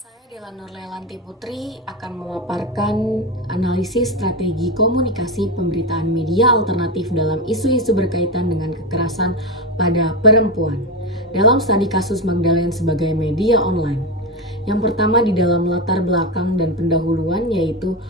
Saya Dela Nurlelanti Putri akan memaparkan analisis strategi komunikasi pemberitaan media alternatif dalam isu-isu berkaitan dengan kekerasan pada perempuan dalam studi kasus Magdalene sebagai media online. Yang pertama di dalam latar belakang dan pendahuluan yaitu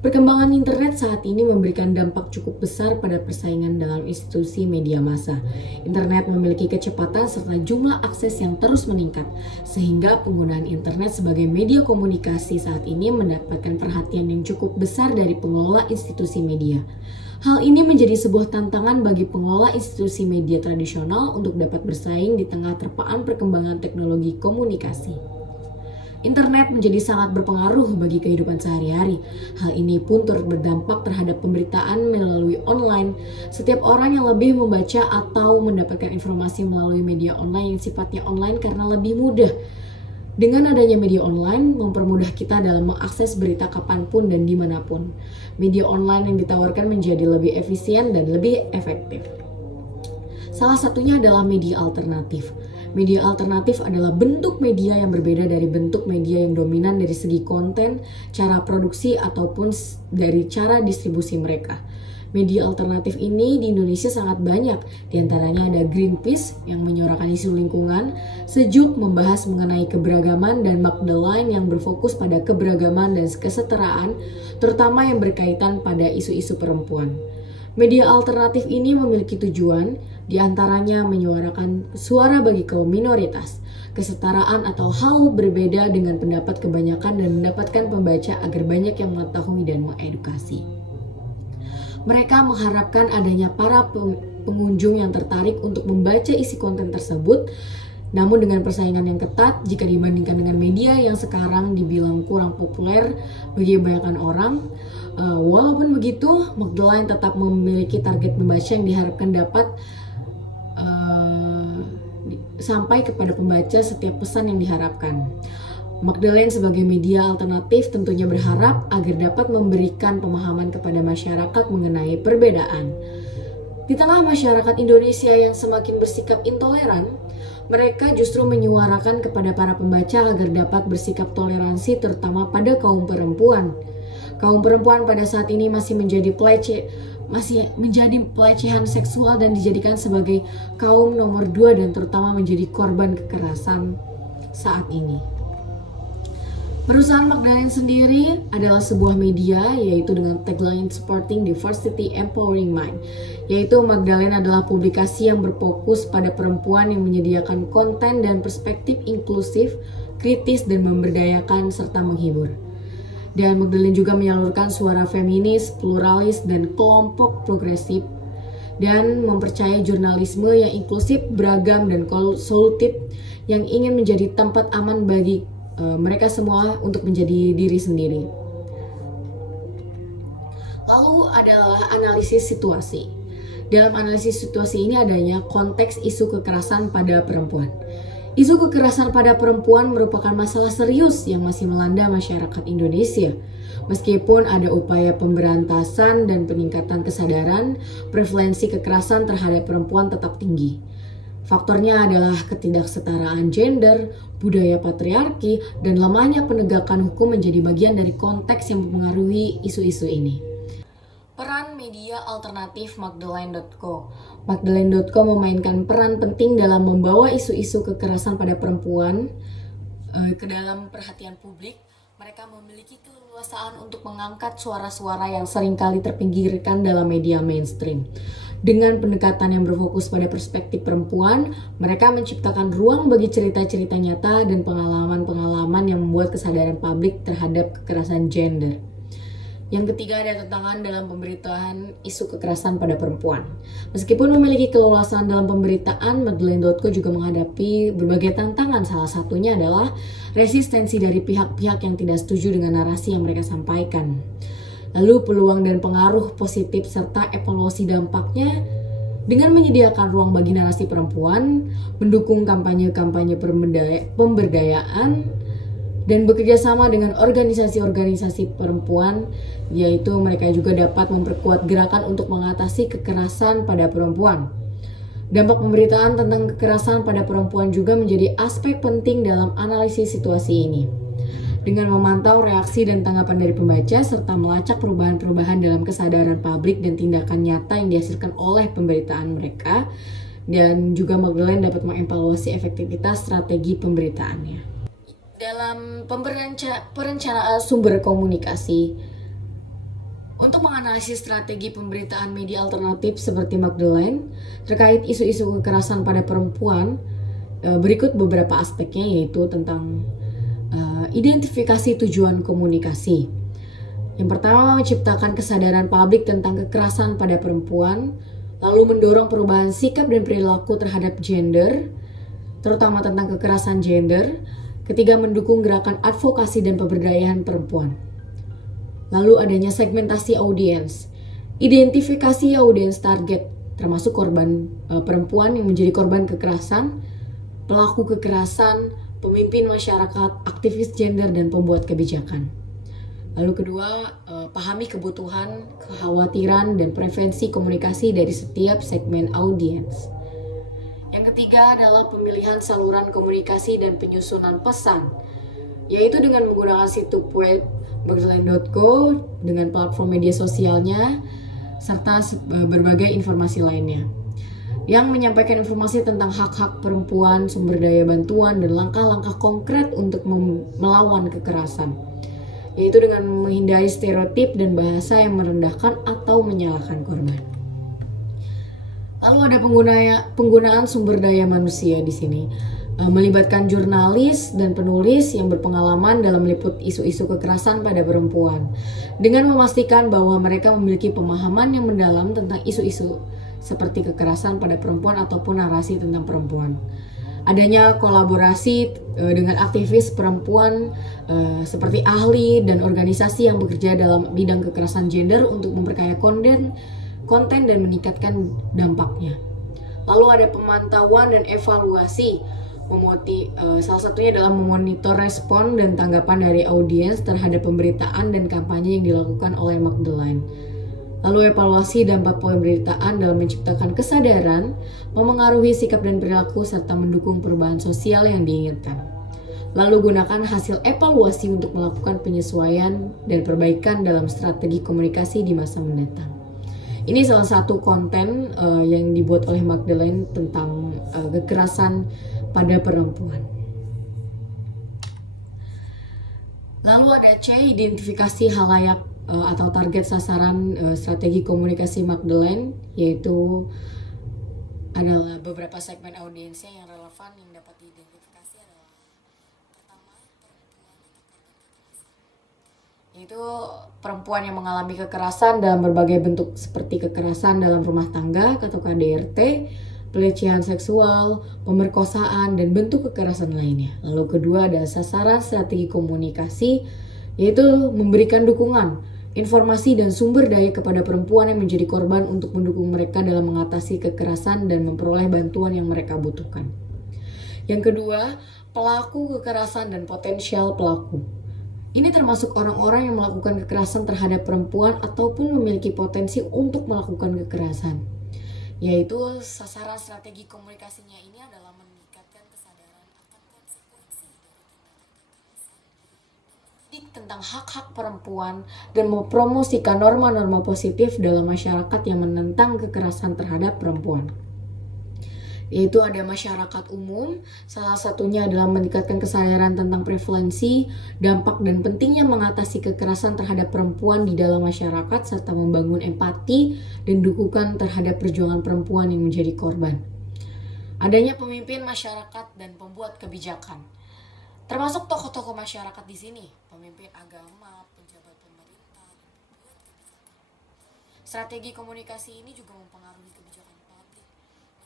perkembangan internet saat ini memberikan dampak cukup besar pada persaingan dalam institusi media massa. Internet memiliki kecepatan serta jumlah akses yang terus meningkat, sehingga penggunaan internet sebagai media komunikasi saat ini mendapatkan perhatian yang cukup besar dari pengelola institusi media. Hal ini menjadi sebuah tantangan bagi pengelola institusi media tradisional untuk dapat bersaing di tengah terpaan perkembangan teknologi komunikasi. Internet menjadi sangat berpengaruh bagi kehidupan sehari-hari. Hal ini pun turut berdampak terhadap pemberitaan melalui online. Setiap orang yang lebih membaca atau mendapatkan informasi melalui media online yang sifatnya online karena lebih mudah. Dengan adanya media online, mempermudah kita dalam mengakses berita kapanpun dan dimanapun. Media online yang ditawarkan menjadi lebih efisien dan lebih efektif. Salah satunya adalah media alternatif. Media alternatif adalah bentuk media yang berbeda dari bentuk media yang dominan dari segi konten, cara produksi, ataupun dari cara distribusi mereka. Media alternatif ini di Indonesia sangat banyak, di antaranya ada Greenpeace yang menyuarakan isu lingkungan, Sejuk membahas mengenai keberagaman, dan Magdalene yang berfokus pada keberagaman dan kesetaraan, terutama yang berkaitan pada isu-isu perempuan. Media alternatif ini memiliki tujuan, di antaranya menyuarakan suara bagi kaum minoritas, kesetaraan atau hal berbeda dengan pendapat kebanyakan dan mendapatkan pembaca agar banyak yang mengetahui dan mengedukasi. Mereka mengharapkan adanya para pengunjung yang tertarik untuk membaca isi konten tersebut, namun dengan persaingan yang ketat jika dibandingkan dengan media yang sekarang dibilang kurang populer bagi kebanyakan orang. Walaupun begitu, Magdalene tetap memiliki target pembaca yang diharapkan dapat sampai kepada pembaca setiap pesan yang diharapkan. Magdalene sebagai media alternatif tentunya berharap agar dapat memberikan pemahaman kepada masyarakat mengenai perbedaan. Di tengah masyarakat Indonesia yang semakin bersikap intoleran, mereka justru menyuarakan kepada para pembaca agar dapat bersikap toleransi terutama pada kaum perempuan. Kaum perempuan pada saat ini masih menjadi pelecehan seksual dan dijadikan sebagai kaum nomor 2 dan terutama menjadi korban kekerasan saat ini. Perusahaan Magdalene sendiri adalah sebuah media yaitu dengan tagline Supporting Diversity Empowering Mind, yaitu Magdalene adalah publikasi yang berfokus pada perempuan yang menyediakan konten dan perspektif inklusif, kritis dan memberdayakan serta menghibur. Dan Magdalene juga menyalurkan suara feminis, pluralis, dan kelompok progresif dan mempercayai jurnalisme yang inklusif, beragam, dan solutif yang ingin menjadi tempat aman bagi mereka semua untuk menjadi diri sendiri. Lalu adalah analisis situasi. Dalam analisis situasi ini adanya konteks isu kekerasan pada perempuan. Isu kekerasan pada perempuan merupakan masalah serius yang masih melanda masyarakat Indonesia. Meskipun ada upaya pemberantasan dan peningkatan kesadaran, prevalensi kekerasan terhadap perempuan tetap tinggi. Faktornya adalah ketidaksetaraan gender, budaya patriarki, dan lemahnya penegakan hukum menjadi bagian dari konteks yang mempengaruhi isu-isu ini. Peran media alternatif Magdalene.co. Magdalene.co memainkan peran penting dalam membawa isu-isu kekerasan pada perempuan ke dalam perhatian publik. Mereka memiliki keleluasaan untuk mengangkat suara-suara yang seringkali terpinggirkan dalam media mainstream. Dengan pendekatan yang berfokus pada perspektif perempuan, mereka menciptakan ruang bagi cerita-cerita nyata dan pengalaman-pengalaman yang membuat kesadaran publik terhadap kekerasan gender. Yang ketiga ada tantangan dalam pemberitaan isu kekerasan pada perempuan. Meskipun memiliki keleluasaan dalam pemberitaan, Magdalene.co juga menghadapi berbagai tantangan. Salah satunya adalah resistensi dari pihak-pihak yang tidak setuju dengan narasi yang mereka sampaikan. Lalu peluang dan pengaruh positif serta evaluasi dampaknya dengan menyediakan ruang bagi narasi perempuan, mendukung kampanye-kampanye pemberdayaan, dan bekerja sama dengan organisasi-organisasi perempuan, yaitu mereka juga dapat memperkuat gerakan untuk mengatasi kekerasan pada perempuan. Dampak pemberitaan tentang kekerasan pada perempuan juga menjadi aspek penting dalam analisis situasi ini. dengan memantau reaksi dan tanggapan dari pembaca serta melacak perubahan-perubahan dalam kesadaran publik dan tindakan nyata yang dihasilkan oleh pemberitaan mereka. Dan juga Magdalene dapat mengevaluasi efektivitas strategi pemberitaannya. Dalam perencanaan sumber komunikasi, untuk menganalisis strategi pemberitaan media alternatif seperti Magdalene terkait isu-isu kekerasan pada perempuan, berikut beberapa aspeknya, yaitu tentang identifikasi tujuan komunikasi. Yang pertama, menciptakan kesadaran publik tentang kekerasan pada perempuan, lalu mendorong perubahan sikap dan perilaku terhadap gender, terutama tentang kekerasan gender. Ketiga, mendukung gerakan advokasi dan pemberdayaan perempuan. Lalu adanya segmentasi audiens, identifikasi audiens target, termasuk korban perempuan yang menjadi korban kekerasan, pelaku kekerasan, pemimpin masyarakat, aktivis gender, dan pembuat kebijakan. Lalu kedua, pahami kebutuhan, kekhawatiran, dan preferensi komunikasi dari setiap segmen audiens. Yang ketiga adalah pemilihan saluran komunikasi dan penyusunan pesan, yaitu dengan menggunakan situs web Magdalene.co dengan platform media sosialnya, serta berbagai informasi lainnya yang menyampaikan informasi tentang hak-hak perempuan, sumber daya bantuan, dan langkah-langkah konkret untuk melawan kekerasan, yaitu dengan menghindari stereotip dan bahasa yang merendahkan atau menyalahkan korban. Lalu ada penggunaan sumber daya manusia di sini, melibatkan jurnalis dan penulis yang berpengalaman dalam meliput isu-isu kekerasan pada perempuan, dengan memastikan bahwa mereka memiliki pemahaman yang mendalam tentang isu-isu seperti kekerasan pada perempuan ataupun narasi tentang perempuan. Adanya kolaborasi dengan aktivis perempuan seperti ahli dan organisasi yang bekerja dalam bidang kekerasan gender untuk memperkaya konten dan meningkatkan dampaknya. Lalu ada pemantauan dan evaluasi, salah satunya adalah memonitor respon dan tanggapan dari audiens terhadap pemberitaan dan kampanye yang dilakukan oleh Magdalene. Lalu evaluasi dampak pemberitaan dalam menciptakan kesadaran, memengaruhi sikap dan perilaku, serta mendukung perubahan sosial yang diinginkan. Lalu gunakan hasil evaluasi untuk melakukan penyesuaian dan perbaikan dalam strategi komunikasi di masa mendatang. Ini salah satu konten yang dibuat oleh Magdalene tentang kekerasan pada perempuan. Lalu ada C, identifikasi halayak atau target sasaran strategi komunikasi Magdalene, yaitu adalah beberapa segmen audiensnya yang relevan yang dapat diidentifikasi adalah pertama, yaitu perempuan yang mengalami kekerasan dalam berbagai bentuk seperti kekerasan dalam rumah tangga atau KDRT, pelecehan seksual, pemerkosaan, dan bentuk kekerasan lainnya. Lalu kedua ada sasaran strategi komunikasi, yaitu memberikan dukungan, informasi, dan sumber daya kepada perempuan yang menjadi korban untuk mendukung mereka dalam mengatasi kekerasan dan memperoleh bantuan yang mereka butuhkan. Yang kedua, pelaku kekerasan dan potensial pelaku. Ini termasuk orang-orang yang melakukan kekerasan terhadap perempuan ataupun memiliki potensi untuk melakukan kekerasan. Yaitu sasaran strategi komunikasinya ini adalah meningkatkan kesadaran akan konsekuensi tentang hak-hak perempuan dan mempromosikan norma-norma positif dalam masyarakat yang menentang kekerasan terhadap perempuan. Yaitu ada masyarakat umum, salah satunya adalah meningkatkan kesadaran tentang prevalensi, dampak dan pentingnya mengatasi kekerasan terhadap perempuan di dalam masyarakat serta membangun empati dan dukungan terhadap perjuangan perempuan yang menjadi korban. Adanya pemimpin masyarakat dan pembuat kebijakan, termasuk tokoh-tokoh masyarakat di sini, pemimpin agama, pejabat pemerintah, dan pembuat kebijakan. Strategi komunikasi ini juga mempengaruhi kebijakan publik,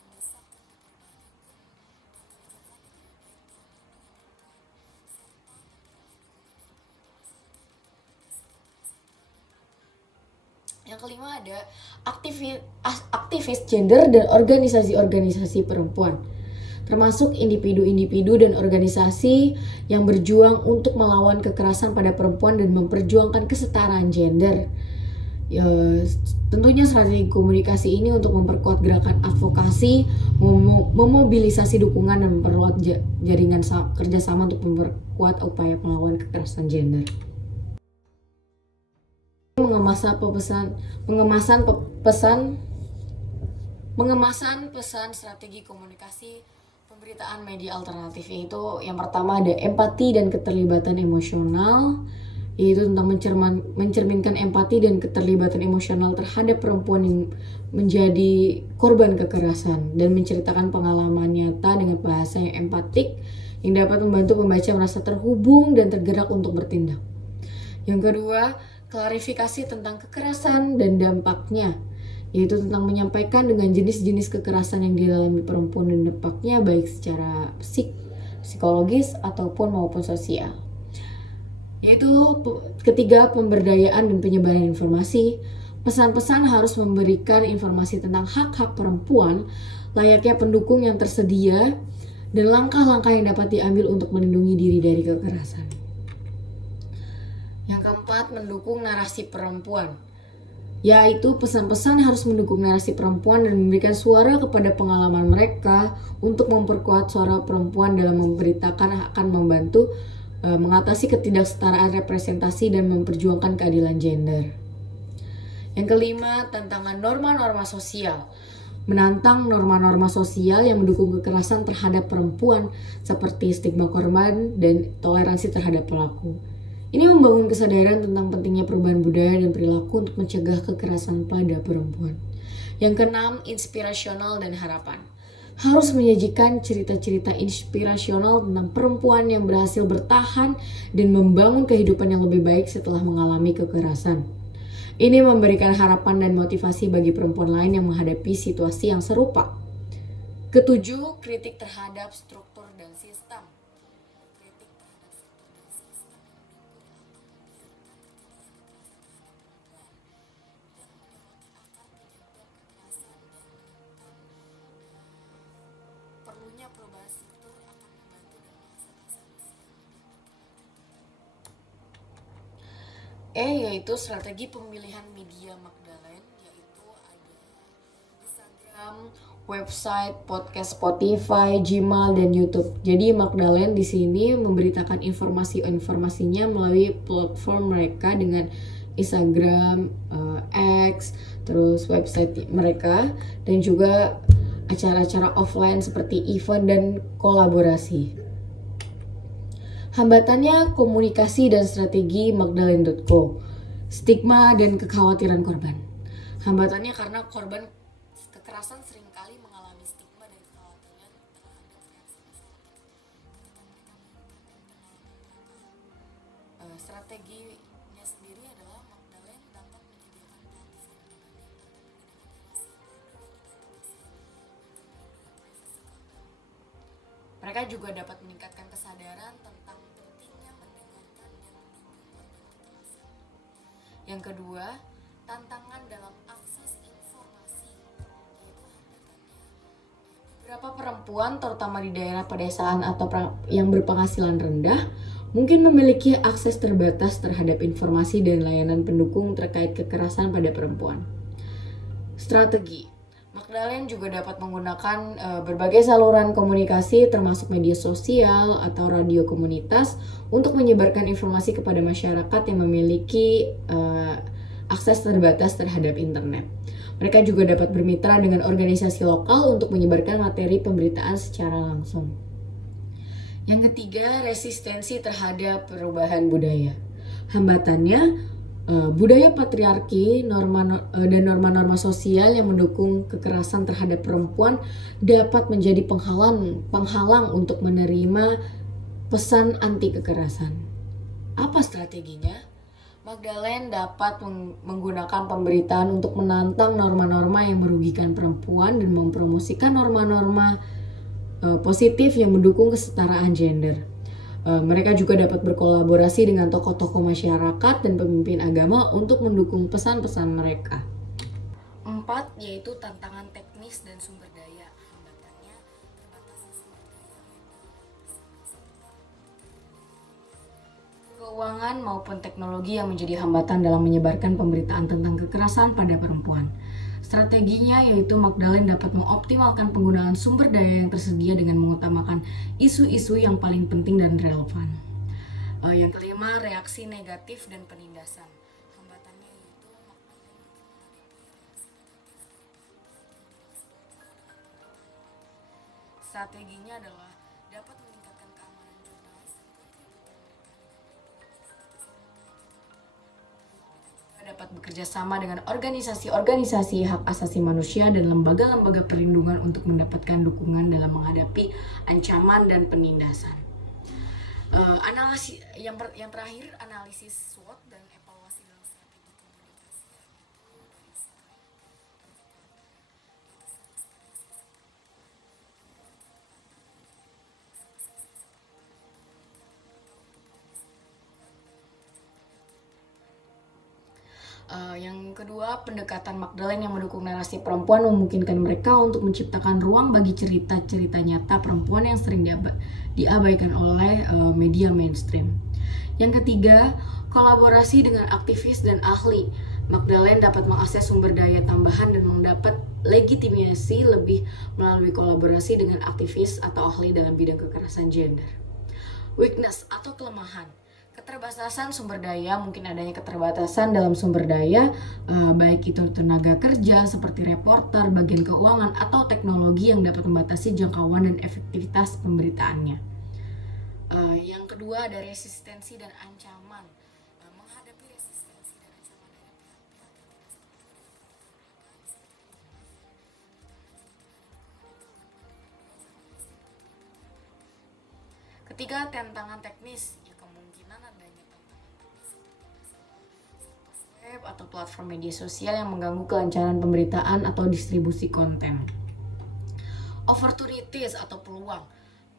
mendesakkan perubahan hukum dan kebijakan yang lebih baik dalam melindungi perempuan, serta memperoleh dukungan dari pemerintah masyarakat. Yang kelima ada aktivis gender dan organisasi-organisasi perempuan, termasuk individu-individu dan organisasi yang berjuang untuk melawan kekerasan pada perempuan dan memperjuangkan kesetaraan gender. Tentunya strategi komunikasi ini untuk memperkuat gerakan advokasi, memobilisasi dukungan dan memperluas jaringan kerjasama untuk memperkuat upaya pengakuan kekerasan gender. Pengemasan pesan strategi komunikasi pemberitaan media alternatif, yaitu yang pertama ada empati dan keterlibatan emosional, yaitu tentang mencerminkan empati dan keterlibatan emosional terhadap perempuan yang menjadi korban kekerasan dan menceritakan pengalaman nyata dengan bahasa yang empatik yang dapat membantu pembaca merasa terhubung dan tergerak untuk bertindak. Yang kedua, klarifikasi tentang kekerasan dan dampaknya, yaitu tentang menyampaikan dengan jenis-jenis kekerasan yang dialami perempuan dan dampaknya baik secara psikologis ataupun maupun sosial. Yaitu ketiga, pemberdayaan dan penyebaran informasi. Pesan-pesan harus memberikan informasi tentang hak-hak perempuan, layaknya pendukung yang tersedia, dan langkah-langkah yang dapat diambil untuk melindungi diri dari kekerasan. Yang keempat, mendukung narasi perempuan, yaitu pesan-pesan harus mendukung narasi perempuan dan memberikan suara kepada pengalaman mereka untuk memperkuat suara perempuan dalam memberitakan akan membantu mengatasi ketidaksetaraan representasi dan memperjuangkan keadilan gender. Yang kelima, tantangan norma-norma sosial. Menantang norma-norma sosial yang mendukung kekerasan terhadap perempuan seperti stigma korban dan toleransi terhadap pelaku. Ini membangun kesadaran tentang pentingnya perubahan budaya dan perilaku untuk mencegah kekerasan pada perempuan. Yang keenam, inspirasional dan harapan. Harus menyajikan cerita-cerita inspirasional tentang perempuan yang berhasil bertahan dan membangun kehidupan yang lebih baik setelah mengalami kekerasan. Ini memberikan harapan dan motivasi bagi perempuan lain yang menghadapi situasi yang serupa. Ketujuh, kritik terhadap struktur dan sistem. Perlunya perubahan struktur akan membantu dalam yaitu strategi pemilihan media Magdalene, yaitu ada Instagram, website, podcast Spotify, Gmail, dan YouTube. Jadi Magdalene di sini memberitakan informasinya melalui platform mereka dengan Instagram, X, terus website mereka, dan juga acara-acara offline seperti event dan kolaborasi. Hambatannya komunikasi dan strategi Magdalene.co. Stigma dan kekhawatiran korban. Hambatannya karena korban kekerasan seringkali mengalami stigma dan kekhawatiran terhadap reaksi masyarakat. Strateginya sendiri adalah Magdalene dapat menyediakan platform mereka juga dapat meningkatkan kesadaran tentang pentingnya mendengarkan dan mendukung korban kekerasan. Yang kedua, tantangan dalam akses informasi, yaitu hambatannya beberapa perempuan terutama di daerah pedesaan atau yang berpenghasilan rendah mungkin memiliki akses terbatas terhadap informasi dan layanan pendukung terkait kekerasan pada perempuan. Strategi Magdalene juga dapat menggunakan berbagai saluran komunikasi termasuk media sosial atau radio komunitas untuk menyebarkan informasi kepada masyarakat yang memiliki akses terbatas terhadap internet. Mereka juga dapat bermitra dengan organisasi lokal untuk menyebarkan materi pemberitaan secara langsung. Yang ketiga, resistensi terhadap perubahan budaya. Hambatannya budaya patriarki dan norma-norma sosial yang mendukung kekerasan terhadap perempuan dapat menjadi penghalang untuk menerima pesan anti kekerasan. Apa strateginya? Magdalene dapat menggunakan pemberitaan untuk menantang norma-norma yang merugikan perempuan dan mempromosikan norma-norma positif yang mendukung kesetaraan gender. Mereka juga dapat berkolaborasi dengan tokoh-tokoh masyarakat dan pemimpin agama untuk mendukung pesan-pesan mereka. 4. Yaitu tantangan teknis dan sumber daya. Hambatannya terbatasnya sumber daya. keuangan maupun teknologi yang menjadi hambatan dalam menyebarkan pemberitaan tentang kekerasan pada perempuan. Strateginya yaitu Magdalene dapat mengoptimalkan penggunaan sumber daya yang tersedia dengan mengutamakan isu-isu yang paling penting dan relevan. Yang kelima, reaksi negatif dan penindasan. Hambatannya yaitu strateginya adalah dapat meningkatkan keamanan jurnalis, dapat bekerja sama dengan organisasi-organisasi hak asasi manusia dan lembaga-lembaga perlindungan untuk mendapatkan dukungan dalam menghadapi ancaman dan penindasan. Analisis yang terakhir, analisis SWOT dan evaluasi dalam strategi komunikasi. Yang kedua, pendekatan Magdalene yang mendukung narasi perempuan memungkinkan mereka untuk menciptakan ruang bagi cerita-cerita nyata perempuan yang sering diabaikan oleh media mainstream. Yang ketiga, kolaborasi dengan aktivis dan ahli. Magdalene dapat mengakses sumber daya tambahan dan mendapat legitimasi lebih melalui kolaborasi dengan aktivis atau ahli dalam bidang kekerasan gender. Weakness atau kelemahan. Keterbatasan sumber daya, mungkin adanya keterbatasan dalam sumber daya, baik itu tenaga kerja seperti reporter, bagian keuangan, atau teknologi yang dapat membatasi jangkauan dan efektivitas pemberitaannya. Yang kedua ada resistensi dan ancaman. Menghadapi resistensi dan ancaman dari pihak-pihak yang tidak setuju. Ketiga, tantangan teknis. Kemungkinan adanya tantangan teknis web atau platform media sosial yang mengganggu kelancaran pemberitaan atau distribusi konten. Opportunities atau peluang.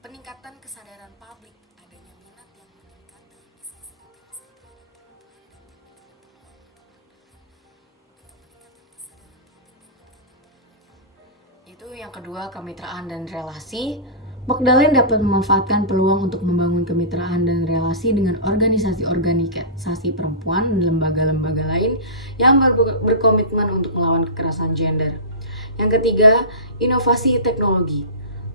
Peningkatan kesadaran publik, adanya minat yang meningkat dalam isu kekerasan itu. Yang kedua, kemitraan dan relasi. Magdalene dapat memanfaatkan peluang untuk membangun kemitraan dan relasi dengan organisasi perempuan dan lembaga-lembaga lain yang berkomitmen untuk melawan kekerasan gender. Yang ketiga, inovasi teknologi.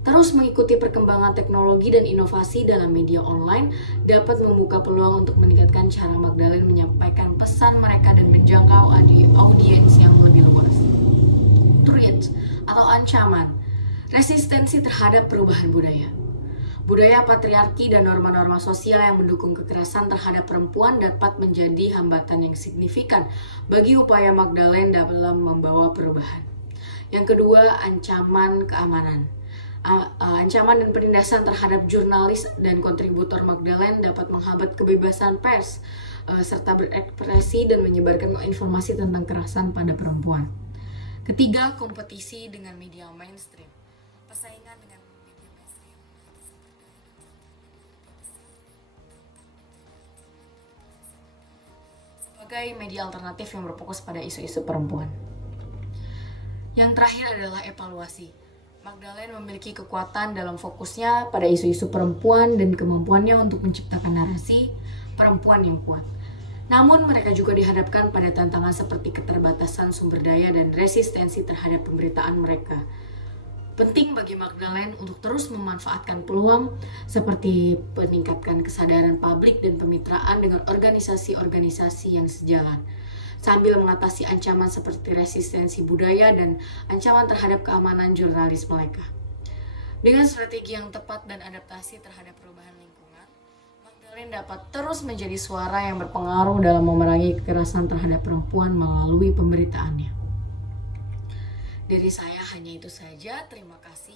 Terus mengikuti perkembangan teknologi dan inovasi dalam media online dapat membuka peluang untuk meningkatkan cara Magdalene menyampaikan pesan mereka dan menjangkau audiens yang lebih luas. Threat atau ancaman. Resistensi terhadap perubahan budaya. Budaya patriarki dan norma-norma sosial yang mendukung kekerasan terhadap perempuan dapat menjadi hambatan yang signifikan bagi upaya Magdalene dalam membawa perubahan. Yang kedua, ancaman keamanan. Ancaman dan penindasan terhadap jurnalis dan kontributor Magdalene dapat menghambat kebebasan pers serta berekspresi dan menyebarkan informasi tentang kekerasan pada perempuan. Ketiga, kompetisi dengan media mainstream. Persaingan dengan media mainstream sebagai media alternatif yang berfokus pada isu-isu perempuan. Yang terakhir adalah evaluasi. Magdalene memiliki kekuatan dalam fokusnya pada isu-isu perempuan dan kemampuannya untuk menciptakan narasi perempuan yang kuat. Namun mereka juga dihadapkan pada tantangan seperti keterbatasan sumber daya dan resistensi terhadap pemberitaan mereka. Penting bagi Magdalene untuk terus memanfaatkan peluang seperti meningkatkan kesadaran publik dan kemitraan dengan organisasi-organisasi yang sejalan, sambil mengatasi ancaman seperti resistensi budaya dan ancaman terhadap keamanan jurnalis mereka. Dengan strategi yang tepat dan adaptasi terhadap perubahan lingkungan, Magdalene dapat terus menjadi suara yang berpengaruh dalam memerangi kekerasan terhadap perempuan melalui pemberitaannya. Dari saya hanya itu saja. Terima kasih.